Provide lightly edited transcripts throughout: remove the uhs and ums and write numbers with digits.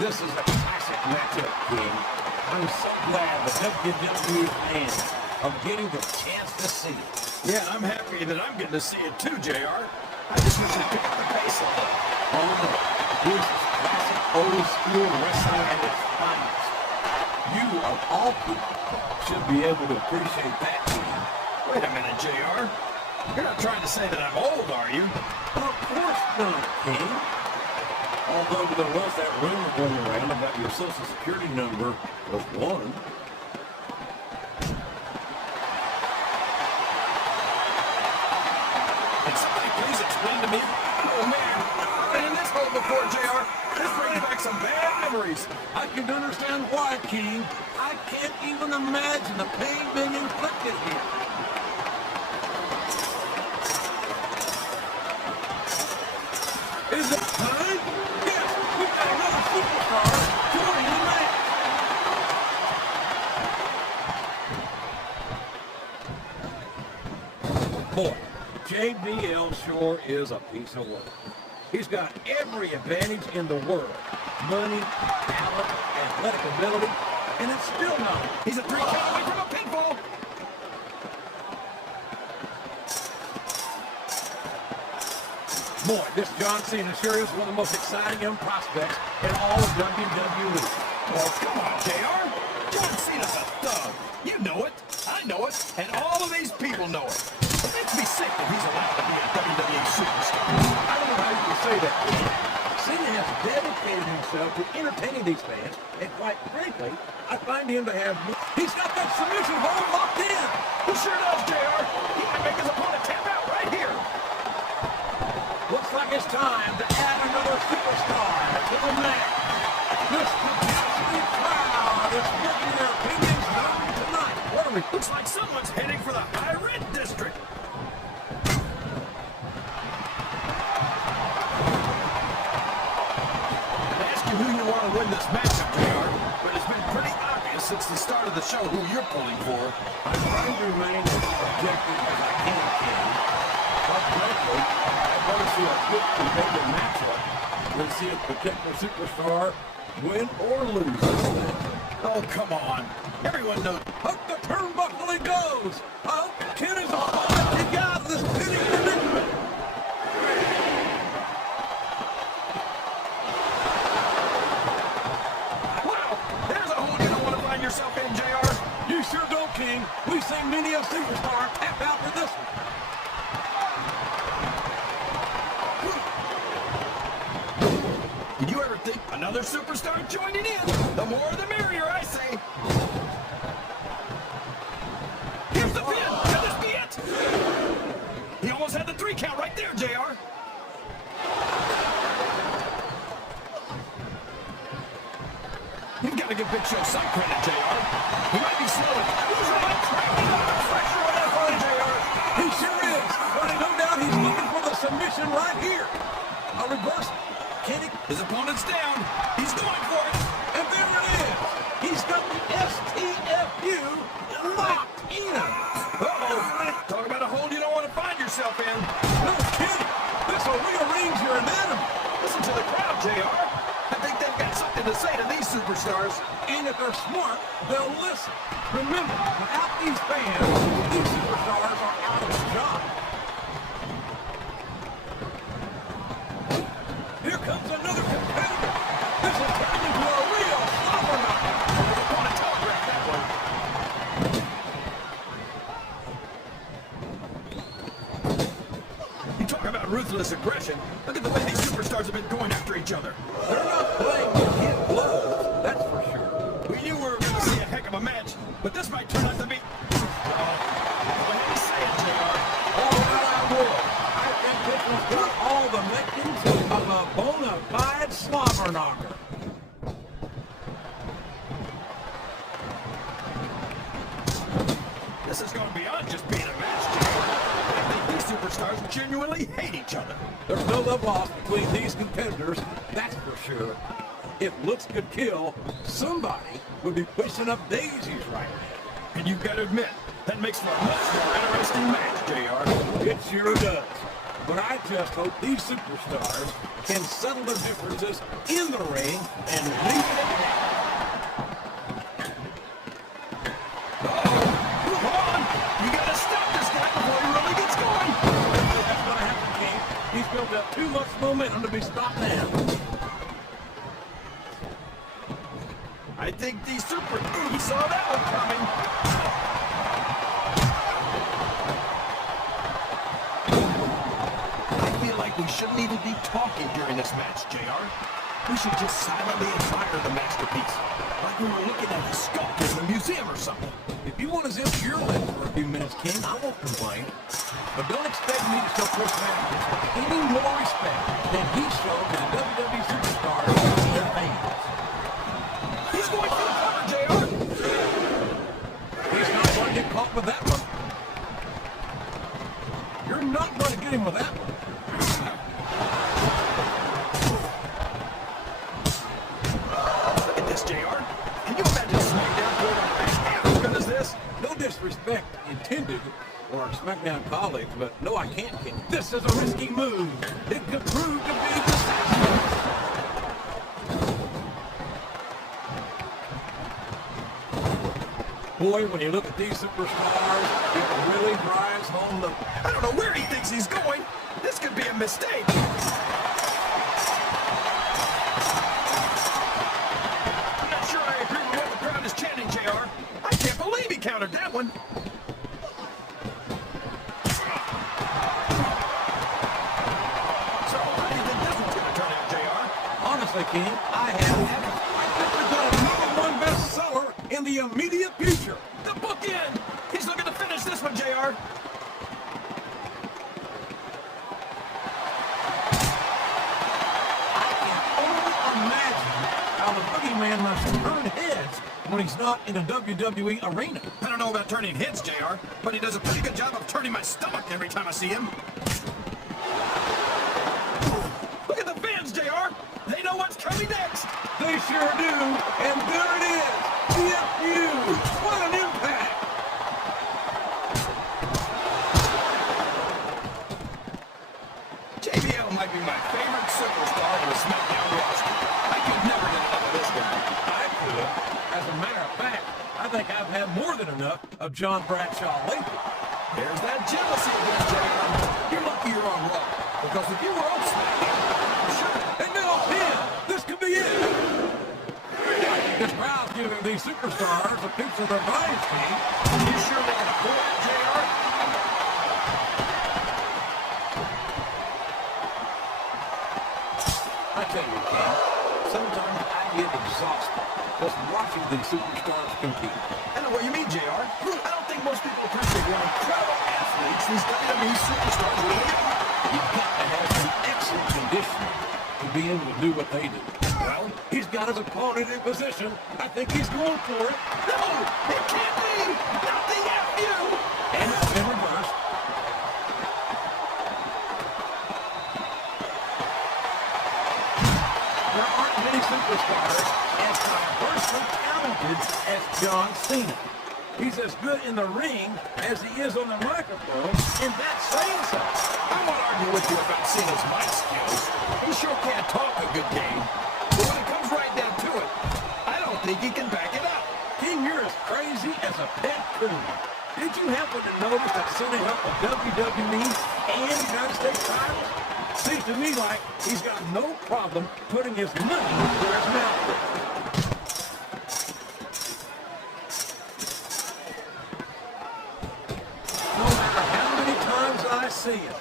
This is a classic matchup, King. I'm so glad the WWE fans are getting the chance to see it. Yeah, I'm happy that I'm getting to see it too, JR. I just wish they'd pick up the pace a little. Oh no, this is classic old school wrestling at its finest. You, of all people, should be able to appreciate that, King. Wait a minute, JR. You're not trying to say that I'm old, are you? Of course not, King. Although there was that rumor going around about your social security number was 1. Can somebody please explain to me? Oh man, I've been in this hole before, JR. This brings back some bad memories. I can understand why, King. I can't even imagine the pain being inflicted here. Is it time? Yes, we've got another superstar joining the match. Boy, JBL sure is a piece of work. He's got every advantage in the world. Money, talent, athletic ability, and it's still not. He's a 3 count away from a pinfall. Boy, this John Cena sure is one of the most exciting young prospects in all of WWE. Oh, come on, JR. John Cena's a thug. You know it. I know it. And all of these people know it. It makes me sick that he's allowed to be a WWE superstar. I don't know how you can say that. Cena has dedicated himself to entertaining these fans, and quite frankly, I find him to have... He's got that submission hold locked in. He sure does, JR. He can make his opponent tap out right here. Looks like it's time to add another superstar to the match. This capacity crowd is getting their opinions known tonight. What are we... Looks like someone's heading for the high red district. I asked you who you want to win this matchup, JR, but it's been pretty obvious since the start of the show who you're pulling for. I'm trying to remain as objective as I can, Ken. But frankly, I'd rather see a quick competitive matchup than see a particular superstar win or lose this thing. Oh, come on. Everyone knows. Up the turnbuckle he goes. I hope Ken is on to get out of this pity predicament. Wow, there's a hole you don't want to find yourself in, JR. You sure don't, King. We've seen many a superstar tap out for this one. Did you ever think another superstar joining in? The more the merrier, I say. Here's the pin. Could this be it? He almost had the 3 count right there, JR. You've got to give Big Show some credit, JR. He might be slow at he's right track. Pressure on that one, JR. He sure is. But no doubt he's looking for the submission right here. A reversal. Can he? His opponent's down. He's going for it. And there it is. He's got the STFU locked in. Uh-oh. Talk about a hole you don't want to find yourself in. No kidding. This will rearrange your anatomy. Listen to the crowd, JR. I think they've got something to say to these superstars. And if they're smart, they'll listen. Remember, without these fans, these superstars are out of a job. Here comes another competitor. This will turn into a real slobber knocker. I want to telegraph that one. You talk about ruthless aggression. Look at the way these superstars have been going after each other. They're not playing with kid gloves, that's for sure. We knew we were going to see a heck of a match, but this might turn out to be... Go ahead and say it, JR. Oh, well, I will. I think this one's got all the makings of a bona fide slobber knocker. This is going beyond just being a match, JR. I think these superstars genuinely hate each other. There's no love lost between these contenders, that's for sure. If looks could kill, somebody would be pushing up daisies right now. And you've got to admit, that makes for a much more interesting match, JR. It sure does. But I just hope these superstars can settle their differences in the ring and leave it at that. Come on! You gotta stop this guy before he really gets going! That's gonna happen, King. He's built up too much momentum to be stopped now. I think he saw that one coming. I feel like we shouldn't even be talking during this match, JR. We should just silently admire the masterpiece. Like we were looking at a sculpture in a museum or something. If you want to zip your lip for a few minutes, King, I won't complain. But don't expect me to show Chris Matthews any more respect than he showed to the WWE superstars and their fans. He's going for the cover, JR. He's not going to get caught with that one. You're not going to get him with that one. Look at this, JR. Can you imagine SmackDown going on as good as this? No disrespect intended or our SmackDown colleagues, but no, I can't, King. This is a risky move. It could prove to be disastrous. Boy, when you look at these superstars, it really drives home the... I don't know where he thinks he's going. This could be a mistake. I'm not sure I agree with what the crowd is chanting, JR. I can't believe he countered that one. So, how do you think this one's going to turn out, JR? Honestly, King, I think we've got a #1 bestseller in the immediate future. The bookend! He's looking to finish this one, JR. I can only imagine how the Boogeyman must turn heads when he's not in a WWE arena. I don't know about turning heads, JR, but he does a pretty good job of turning my stomach every time I see him. Look at the fans, JR. They know what's coming next. They sure do, and there it is. DFU, what an impact. JBL might be my favorite superstar in the SmackDown roster. I could never get enough of this guy. I could. As a matter of fact, I think I've had more than enough of John Bradshaw lately. There's that jealousy again, JR. You're lucky you're on Raw, because if you were on SmackDown, I'm sure. And now, him, this could be it. This crowd's giving these superstars a piece of their minds, King. You sure they can afford it, JR? I tell you, King, sometimes I get exhausted just watching these superstars compete. I know what you mean, JR. I don't think most people appreciate what incredible athletes these WWE superstars really are. You've got to have some excellent conditioning to be able to do what they do. Well, He's got his opponent in position. I think he's going for it. no, it can't be. Not the FU. And it's been reversed. There aren't many superstars as diversely talented as John Cena. He's as good in the ring as he is on the microphone, and that's saying something. I won't argue with you about Cena's mic skills. He sure can't talk a good game. But when it comes right down to it, I don't think he can back it up. King, you're as crazy as a pet coon. Did you happen to notice that Cena helped the WWE and United States titles? Seems to me like he's got no problem putting his money where his mouth is. No matter how many times I see him,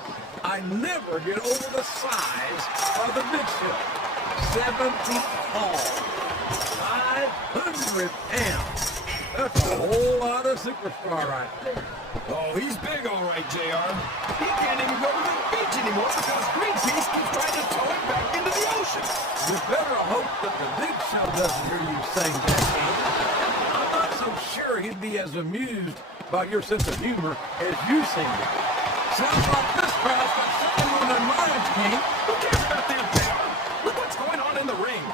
I never get over the size of the Big Show. 7 feet tall, 500 pounds. That's a whole lot of superstar right there. Oh, he's big all right, JR. He can't even go to the beach anymore because Greenpeace keeps trying to tow him back into the ocean. You better hope that the Big Show doesn't hear you saying that, King. I'm not so sure he'd be as amused by your sense of humor as you seem to be. Sounds like this crowd's got something on their minds, King. Who cares about them, JR? Look what's going on in the ring.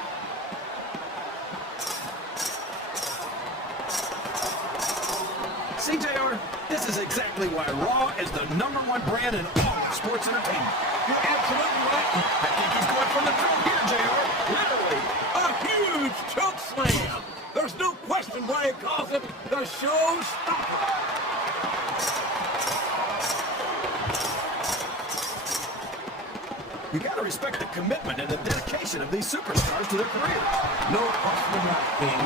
See, JR, this is exactly why Raw is the #1 #1 brand in all of sports entertainment. You're absolutely right. I think he's going for the thrill here, JR. Literally. A huge choke slam. There's no question why he calls it the showstopper. You gotta respect the commitment and the dedication of these superstars to their careers. No question about it, King.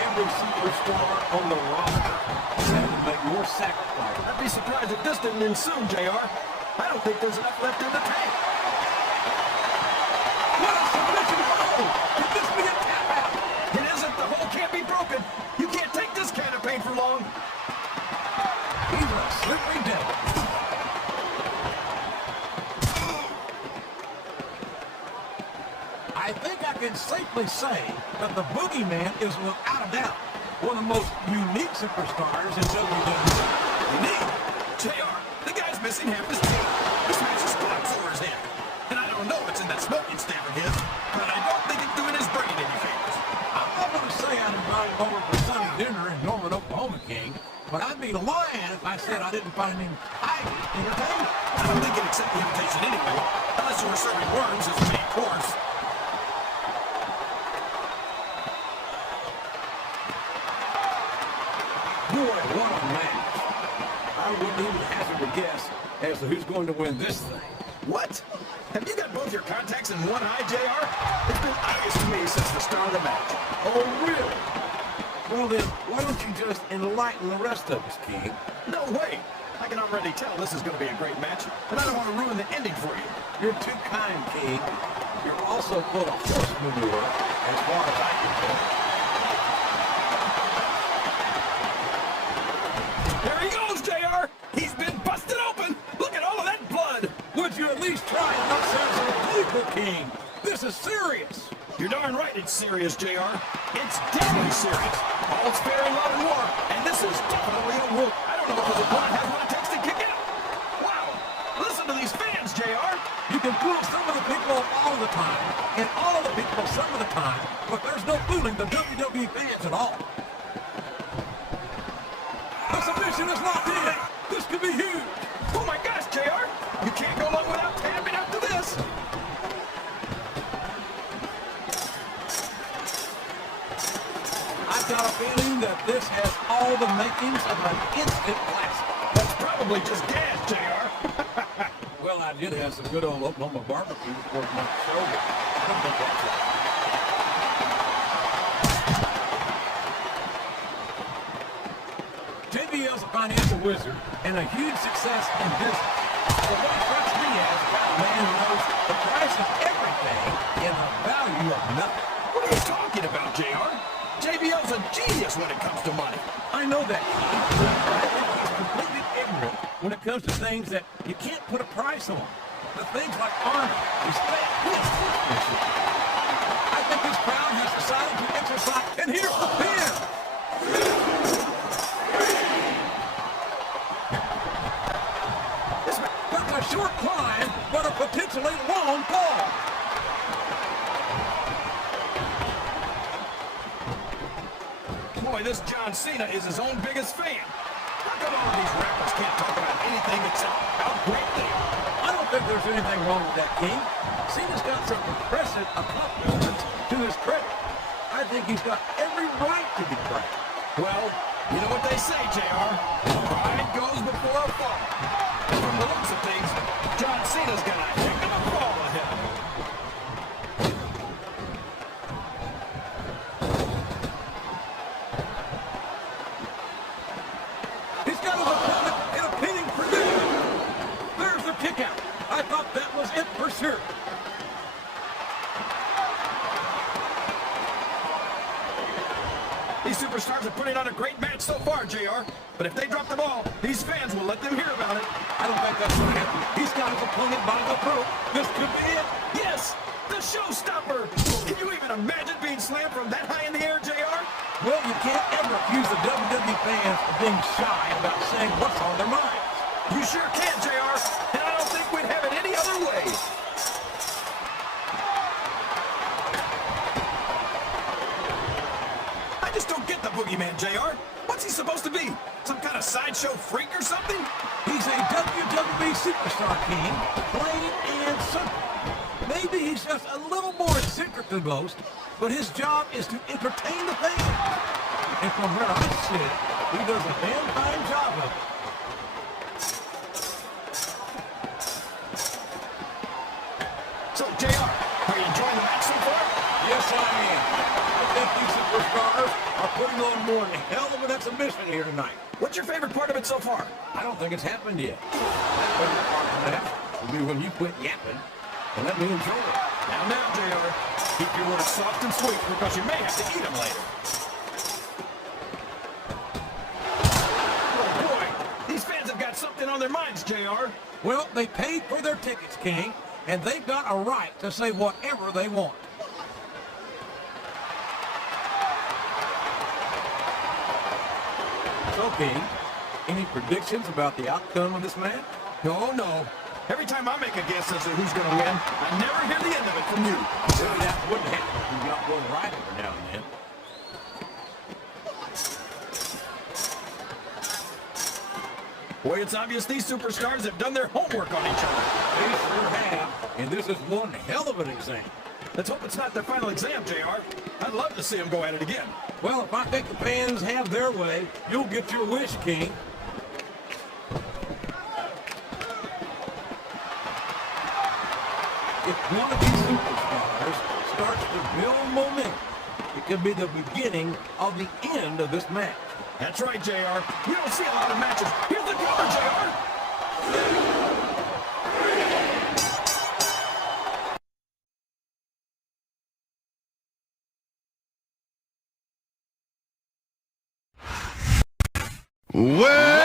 Every superstar on the roster has had to make more sacrifices. I'd be surprised if this didn't end soon, JR. I don't think there's enough left in the tank. What a submission hold! Could this be a tap out? It isn't. The hole can't be broken. You can't take this kind of pain for long. He's a slippery devil. I think I can safely say that the Boogeyman is without a doubt one of the most unique superstars in WWE. Unique? JR, the guy's missing half his teeth. This match is gloves over his head. And I don't know what's in that smoking stand of his, but I don't think it's doing his brain any favors. I'm not going to say I'd invite him over for Sunday dinner in Norman, Oklahoma, King, but I'd be lying if I said I didn't find him highly entertaining. I don't think he'd accept the invitation anyway, unless you were serving worms as the main course. Boy, what a match. I wouldn't even hazard a guess as to who's going to win this thing. What? Have you got both your contacts in one eye, JR? It's been obvious to me since the start of the match. Oh, really? Well then, why don't you just enlighten the rest of us, King? No way. I can already tell this is going to be a great match, and I don't want to ruin the ending for you. You're too kind, King. You're also full of horse manure, as far as I can tell. There he goes, JR! He's been busted open! Look at all of that blood! Would you at least try and not sound so political, King? This is serious. You're darn right it's serious, JR. It's definitely serious. All's fair in love and war, and this is definitely a whoop. I don't know if his opponent has what it takes to kick out. Wow! Listen to these fans, JR! You can fool some of the people all the time, and all of the people some of the time, but there's no fooling the WWE fans at all. The submission is locked in. This could be huge. Oh my gosh, JR! You can't go long without tapping after this! I've got a feeling that this has all the makings of an instant classic. That's probably just gas, JR. Well, I did have some good old Oklahoma barbecue before my show, but I don't think that's it. JBL's a financial wizard and a huge success in business. So what strikes me as a man who knows the price of everything and the value of nothing. What are you talking about, JR? JBL's a genius when it comes to money. I know that. I think he's completely ignorant when it comes to things that you can't put a price on. The things like honor, respect, and sportsmanship. I think this crowd has decided to exercise, and here's the pin. That's a short climb, but a potentially long fall. Boy, this John Cena is his own biggest fan. How come all of these rappers can't talk about anything except how great they are? I don't think there's anything wrong with that, King. Cena's got some impressive accomplishments to his credit. I think he's got every right to be proud. Well, you know what they say, JR. Pride goes before a fall. From the looks of things, John Cena's got a heck of a fall ahead of him. He's got his opponent in a pinning predicament. There's the kick out. I thought that was it for sure. These superstars are putting on a great match so far, JR. But if they drop the ball, these fans will let them hear about it. I don't think that's going to happen. He's got his opponent by the throat. This could be it. Yes! The showstopper! Can you even imagine being slammed from that high in the air, JR? Well, you can't ever accuse the WWE fans of being shy about saying what's on their minds. You sure can, JR. And I don't think we'd have it any other way. I just don't get the Boogeyman, JR. What's he supposed to be? Some kind of sideshow freak or something? He's a WWE King, plain and simple. Maybe he's just a little more eccentric than most, but his job is to entertain the fans. And from where I sit, he does a damn fine job of it. So, JR, are you enjoying the match so far? Yes, I am. I think these superstars are putting on one hell of an exhibition here tonight. What's your favorite part of it so far? I don't think it's happened yet. That favorite part of that will be when you quit yapping and let me enjoy it. Now, JR, keep your words soft and sweet because you may have to eat them later. Oh, boy, these fans have got something on their minds, JR. Well, they paid for their tickets, King, and they've got a right to say whatever they want. So, King, any predictions about the outcome of this match? No. Every time I make a guess as to who's going to win, I never hear the end of it from you. Well, that wouldn't happen if you got one right every now and then. Boy, it's obvious these superstars have done their homework on each other. They sure have, and this is one hell of an exam. Let's hope it's not their final exam, JR. I'd love to see them go at it again. Well, if I think the fans have their way, you'll get your wish, King. If one of these superstars starts to build momentum, it could be the beginning of the end of this match. That's right, JR. We don't see a lot of matches. Here's the cover, JR. Well,